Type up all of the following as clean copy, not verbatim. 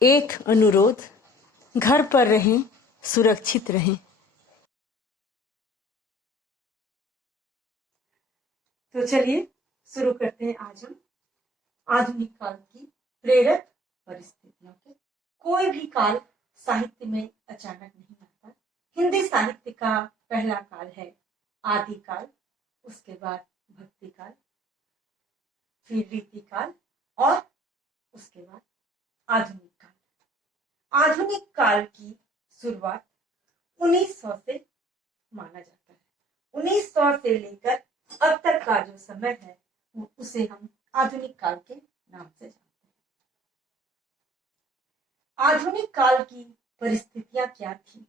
एक अनुरोध, घर पर रहें, सुरक्षित रहें। तो चलिए शुरू करते हैं आज हम आधुनिक काल की प्रेरक परिस्थितियों के। कोई भी काल साहित्य में अचानक नहीं आता। हिंदी साहित्य का पहला काल है आदि काल, उसके बाद भक्ति काल, फिर रीति काल और उसके बाद आधुनिक काल। आधुनिक काल की शुरुआत 1900 से माना जाता है। 1900 से लेकर अब तक का जो समय है उसे हम आधुनिक काल के नाम से जानते हैं। आधुनिक काल की परिस्थितियां क्या थी?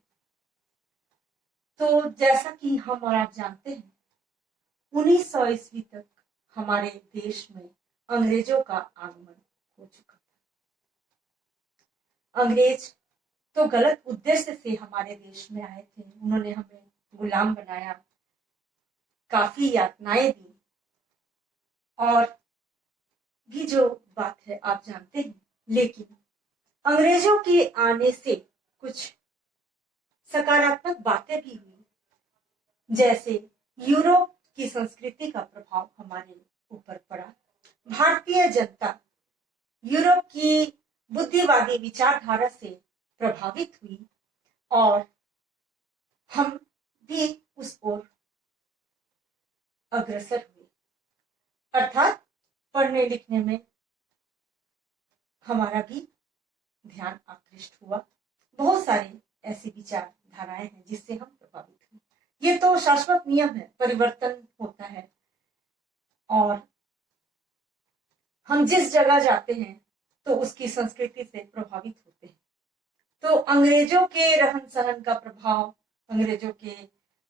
तो जैसा कि हम और आप जानते हैं, 1900 ईस्वी तक हमारे देश में अंग्रेजों का आगमन हो चुका था। अंग्रेज तो गलत उद्देश्य से हमारे देश में आए थे। उन्होंने हमें गुलाम बनाया, काफी यातनाएं दी और भी जो बात है आप जानते हैं। लेकिन अंग्रेजों के आने से कुछ सकारात्मक बातें भी हुई, जैसे यूरोप की संस्कृति का प्रभाव हमारे ऊपर पड़ा। भारतीय जनता यूरोप की बुद्धिवादी विचारधारा से प्रभावित हुई और हम भी उस ओर अग्रसर हुए, अर्थात पढ़ने लिखने में हमारा भी ध्यान आकृष्ट हुआ। बहुत सारी ऐसी विचारधाराएं हैं जिससे हम प्रभावित हुए। ये तो शाश्वत नियम है, परिवर्तन होता है और हम जिस जगह जाते हैं तो उसकी संस्कृति से प्रभावित होते हैं। तो अंग्रेजों के रहन सहन का प्रभाव, अंग्रेजों के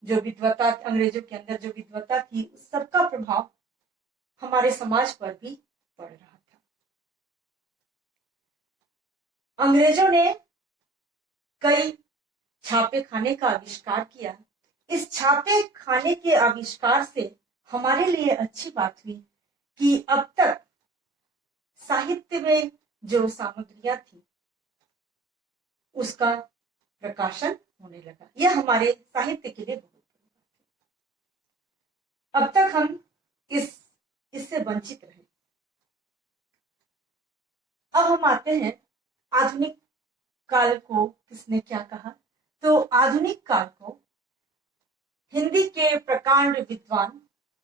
जो विद्वता, अंग्रेजों के अंदर जो विद्वता थी, उस सबका प्रभाव हमारे समाज पर भी पड़ रहा था। अंग्रेजों ने कई छापे खाने का आविष्कार किया। इस छापे खाने के आविष्कार से हमारे लिए अच्छी बात हुई कि अब तक साहित्य में जो सामग्रियां थी उसका प्रकाशन होने लगा। यह हमारे साहित्य के लिए बहुत बड़ी बात है। अब तक हम इससे वंचित रहे। अब हम आते हैं आधुनिक काल को किसने क्या कहा। तो आधुनिक काल को हिंदी के प्रकांड विद्वान,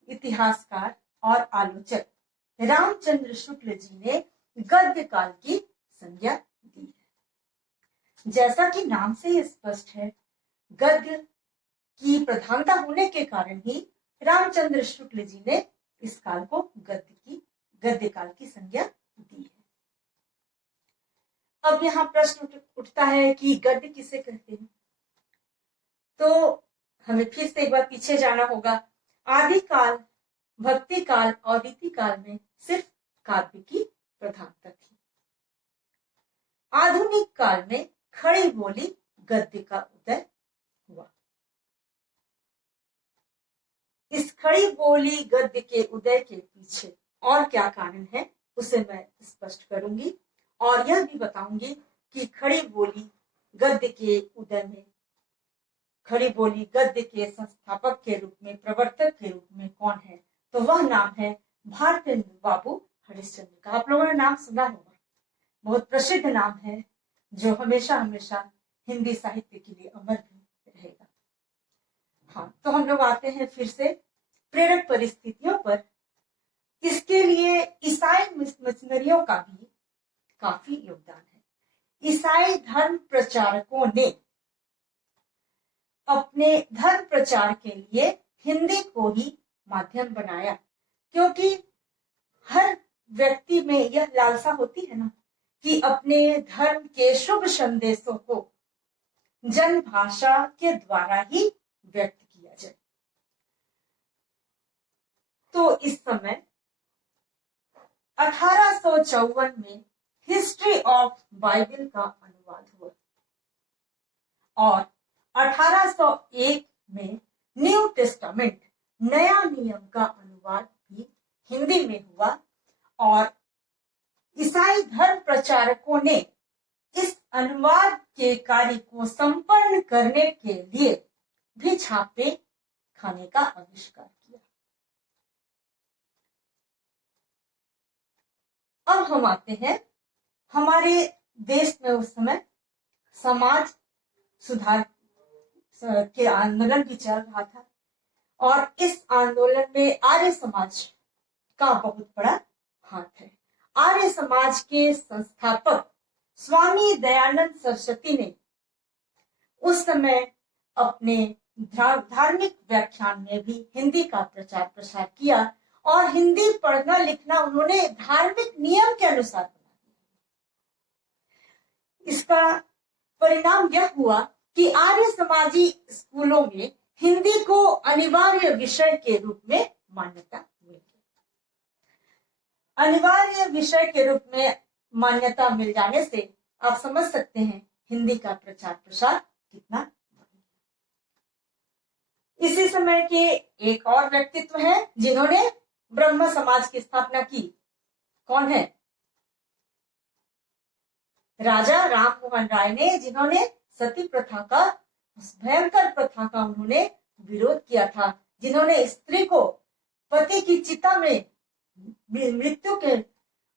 इतिहासकार और आलोचक रामचंद्र शुक्ल जी ने गद्य काल की संज्ञा दी है। जैसा कि नाम से ही स्पष्ट है, गद्य की प्रधानता होने के कारण ही रामचंद्र शुक्ल जी ने इस काल को गद्य काल की संज्ञा दी है। अब यहाँ प्रश्न उठता है कि गद्य किसे कहते हैं? तो हमें फिर से एक बार पीछे जाना होगा। आदि काल, भक्ति काल और रीति काल में सिर्फ काव्य की प्रधानता थी। आधुनिक काल में खड़ी बोली गद्य का उदय हुआ। इस खड़ी बोली गद्य के उदय के पीछे और क्या कारण है उसे मैं स्पष्ट करूंगी और यह भी बताऊंगी कि खड़ी बोली गद्य के उदय में, खड़ी बोली गद्य के संस्थापक के रूप में, प्रवर्तक के रूप में कौन है? तो वह नाम है भारतेंदु बाबू हरिश्चंद्र का। आप लोगों ने नाम सुना होगा, बहुत प्रसिद्ध नाम है जो हमेशा हमेशा हिंदी साहित्य के लिए अमर भी रहेगा। हाँ, तो हम लोग आते हैं फिर से प्रेरक परिस्थितियों पर। इसके लिए ईसाई मिशनरियों का भी काफी योगदान है। ईसाई धर्म प्रचारकों ने अपने धर्म प्रचार के लिए हिंदी को ही माध्यम बनाया, क्योंकि हर व्यक्ति में यह लालसा होती है ना कि अपने धर्म के शुभ संदेशों को जन भाषा के द्वारा ही व्यक्त किया जाए। तो इस समय 1854 में हिस्ट्री ऑफ बाइबल का अनुवाद हुआ और 1801 में न्यू टेस्टामेंट, नया नियम का अनुवाद भी हिंदी में हुआ और ईसाई धर्म प्रचारकों ने अनुवाद के कार्य को संपन्न करने के लिए भी छापे खाने का आविष्कार किया। अब हम आते हैं, हमारे देश में उस समय समाज सुधार के आंदोलन भी चल रहा था और इस आंदोलन में आर्य समाज का बहुत बड़ा हाथ है। आर्य समाज के संस्थापक स्वामी दयानंद सरस्वती ने उस समय अपने धार्मिक व्याख्यान में भी हिंदी का प्रचार प्रसार किया और हिंदी पढ़ना लिखना उन्होंने धार्मिक नियम के अनुसार बना दिया। इसका परिणाम यह हुआ कि आर्य समाजी स्कूलों में हिंदी को अनिवार्य विषय के रूप में मान्यता मिली। अनिवार्य विषय के रूप में मान्यता मिल जाने से आप समझ सकते हैं हिंदी का प्रचार प्रसार कितना। इसी समय के एक और व्यक्तित्व है जिन्होंने ब्रह्म समाज की स्थापना की। कौन है? राजा राम मोहन राय ने, जिन्होंने सती प्रथा का, उस भयंकर प्रथा का उन्होंने विरोध किया था, जिन्होंने स्त्री को पति की चिता में, मृत्यु के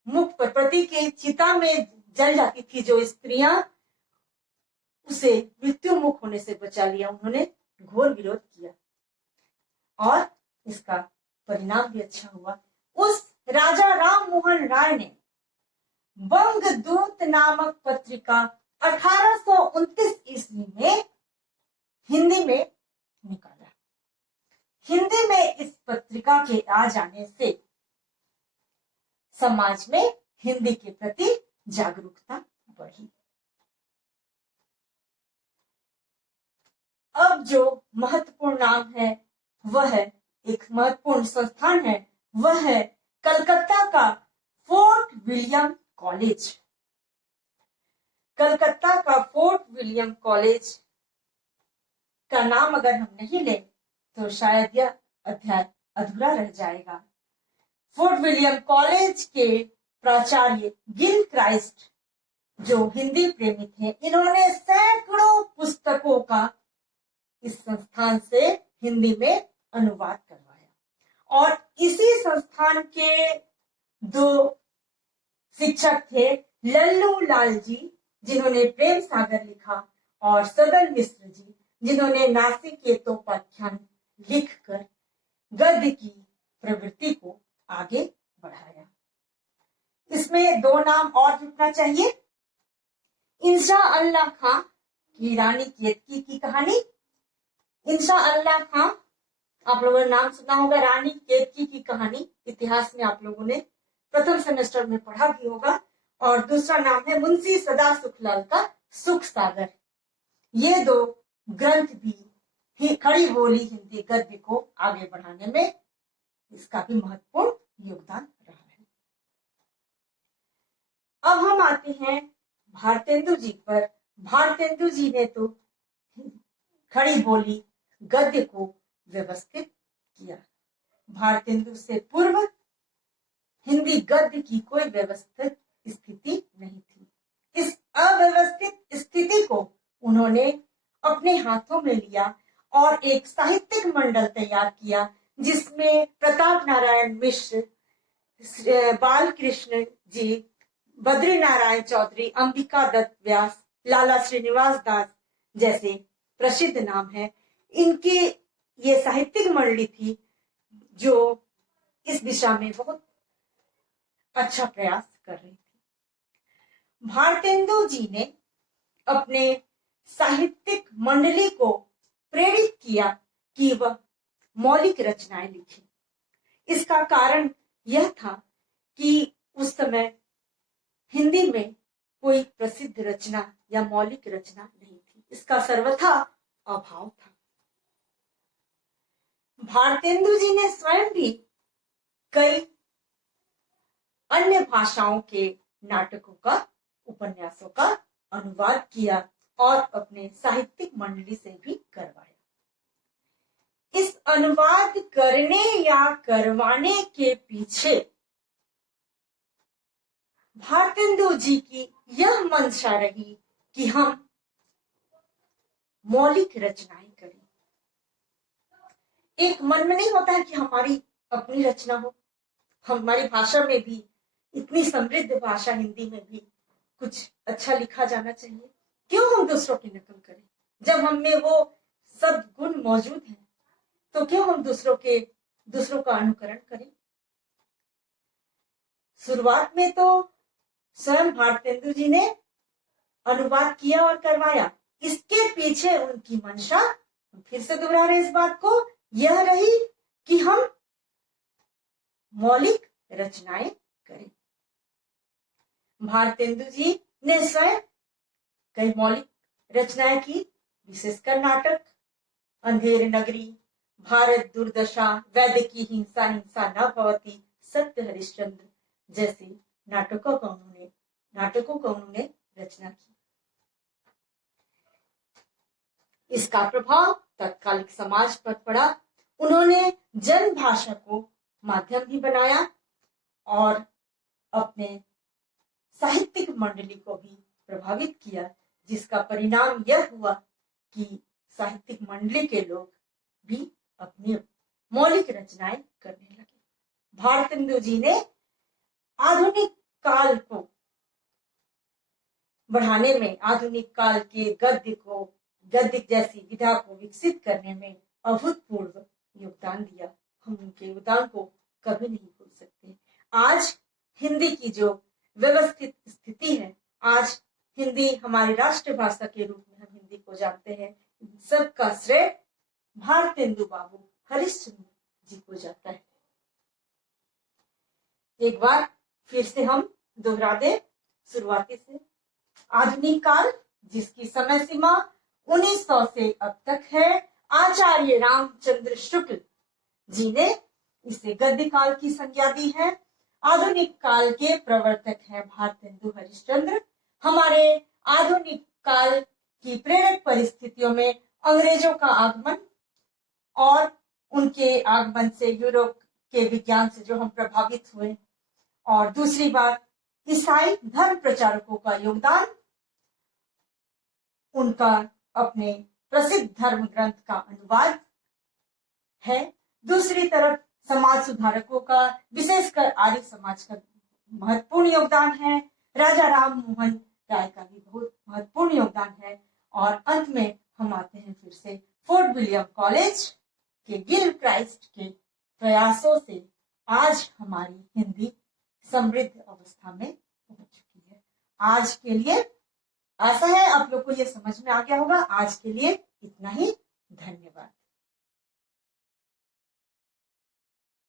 मुख पर, पति की चिता में जल जाती थी जो स्त्रियां, उसे मृत्यु मुख होने से बचा लिया। उन्होंने घोर विरोध किया और इसका परिणाम भी अच्छा हुआ। उस राजा राम मोहन राय ने बंगदूत नामक पत्रिका 1829 ईस्वी में हिंदी में निकाला। हिंदी में इस पत्रिका के आ जाने से समाज में हिंदी के प्रति जागरूकता बढ़ी। अब जो महत्वपूर्ण नाम है, वह है, एक महत्वपूर्ण संस्थान है, वह है कलकत्ता का फोर्ट विलियम कॉलेज। कलकत्ता का फोर्ट विलियम कॉलेज का नाम अगर हम नहीं लें तो शायद यह अध्याय अधूरा रह जाएगा। फोर्ट विलियम कॉलेज के प्राचार्य गिल क्राइस्ट, जो हिंदी प्रेमी थे, इन्होंने सैकड़ों पुस्तकों का इस संस्थान से हिंदी में अनुवाद करवाया और इसी संस्थान के दो शिक्षक थे, लल्लू लाल जी, जिन्होंने प्रेम सागर लिखा, और सदन मिश्र जी, जिन्होंने नासिकेतोपाख्यान लिखकर गद्य की प्रवृत्ति को आगे बढ़ाया। इसमें दो नाम और जुड़ना चाहिए। इंशा अल्लाह खां की रानी केतकी की कहानी। इंशा अल्लाह खां, आप लोगों ने नाम सुना होगा। रानी केतकी की कहानी इतिहास में आप लोगों ने प्रथम सेमेस्टर में पढ़ा भी होगा। और दूसरा नाम है मुंशी सदा सुखलाल का सुख सागर। ये दो ग्रंथ भी खड़ी बोली हिंदी गद्य को आगे बढ़ाने में इसका भी महत्वपूर्ण योगदान रहा है। अब हम आते हैं भारतेंदु जी पर। भारतेंदु जी ने तो खड़ी बोली गद्य को व्यवस्थित किया। भारतेंदु से पूर्व हिंदी गद्य की कोई व्यवस्थित स्थिति नहीं थी। इस अव्यवस्थित स्थिति को उन्होंने अपने हाथों में लिया और एक साहित्यिक मंडल तैयार किया, जिसमें प्रताप नारायण मिश्र, बालकृष्ण जी, बद्री नारायण चौधरी, अंबिका दत्त व्यास, लाला श्रीनिवास दास जैसे प्रसिद्ध नाम है। इनकी ये साहित्यिक मंडली थी जो इस दिशा में बहुत अच्छा प्रयास कर रही थी। भारतेंदु जी ने अपने साहित्यिक मंडली को प्रेरित किया कि वह मौलिक रचनाएं लिखे। इसका कारण यह था कि उस समय हिंदी में कोई प्रसिद्ध रचना या मौलिक रचना नहीं थी, इसका सर्वथा अभाव था। भारतेंदु जी ने स्वयं भी कई अन्य भाषाओं के नाटकों का, उपन्यासों का अनुवाद किया और अपने साहित्यिक मंडली से भी करवाया। इस अनुवाद करने या करवाने के पीछे भारतेंदु जी की यह मंशा रही कि हम मौलिक रचनाएं करें। एक मन में नहीं होता है कि हमारी अपनी रचना हो। हमारी भाषा में भी, इतनी समृद्ध भाषा हिंदी में भी कुछ अच्छा लिखा जाना चाहिए। क्यों हम दूसरों की नकल करें? जब हम में वो सब गुण मौजूद हैं तो क्यों हम दूसरों का अनुकरण करें? शुरुआत में तो स्वयं भारतेंदु जी ने अनुवाद किया और करवाया। इसके पीछे उनकी मंशा, फिर से दोहरा रहे इस बात को, यह रही कि हम मौलिक रचनाएं करें। भारतेंदु जी ने स्वयं कई मौलिक रचनाएं की, विशेषकर नाटक अंधेर नगरी, भारत दुर्दशा, वैद्य की हिंसा, हिंसा न भवती, सत्य हरिश्चंद्र जैसे नाटकों का उन्होंने रचना की। इसका प्रभाव तत्कालिक समाज पर पड़ा। उन्होंने जन भाषा को माध्यम भी बनाया और अपने साहित्यिक मंडली को भी प्रभावित किया, जिसका परिणाम यह हुआ कि साहित्यिक मंडली के लोग भी अपनी मौलिक रचनाएं करने लगे। भारतेंदु जी ने आधुनिक काल को बढ़ाने में, आधुनिक काल के गद्य जैसी विधा को विकसित करने में अभूतपूर्व योगदान दिया। हम उनके योगदान को कभी नहीं भूल सकते। आज हिंदी की जो व्यवस्थित स्थिति है, आज हिंदी हमारी राष्ट्रभाषा के रूप में हम हिंदी को जानते हैं, सबका श्रेय भारतेंदु बाबू हरिश्चंद्र जी को जाता है। एक बार फिर से हम दोहरा दे शुरुआती से। आधुनिक काल, जिसकी समय सीमा 1900 से अब तक है, आचार्य रामचंद्र शुक्ल जी ने इसे गद्य काल की संज्ञा दी है। आधुनिक काल के प्रवर्तक हैं भारतेंदु हरिश्चंद्र। हमारे आधुनिक काल की प्रेरक परिस्थितियों में अंग्रेजों का आगमन और उनके आगमन से यूरोप के विज्ञान से जो हम प्रभावित हुए, और दूसरी बात ईसाई धर्म प्रचारकों का योगदान, उनका अपने प्रसिद्ध धर्म ग्रंथ का अनुवाद है। दूसरी तरफ समाज सुधारकों का, विशेषकर आर्य समाज का महत्वपूर्ण योगदान है। राजा राम मोहन राय का भी बहुत महत्वपूर्ण योगदान है। और अंत में हम आते हैं फिर से फोर्ट विलियम कॉलेज के गिल क्राइस्ट के प्रयासों से आज हमारी हिंदी समृद्ध अवस्था में पहुंच चुकी है। आज के लिए आशा है आप लोग को ये समझ में आ गया होगा। आज के लिए इतना ही।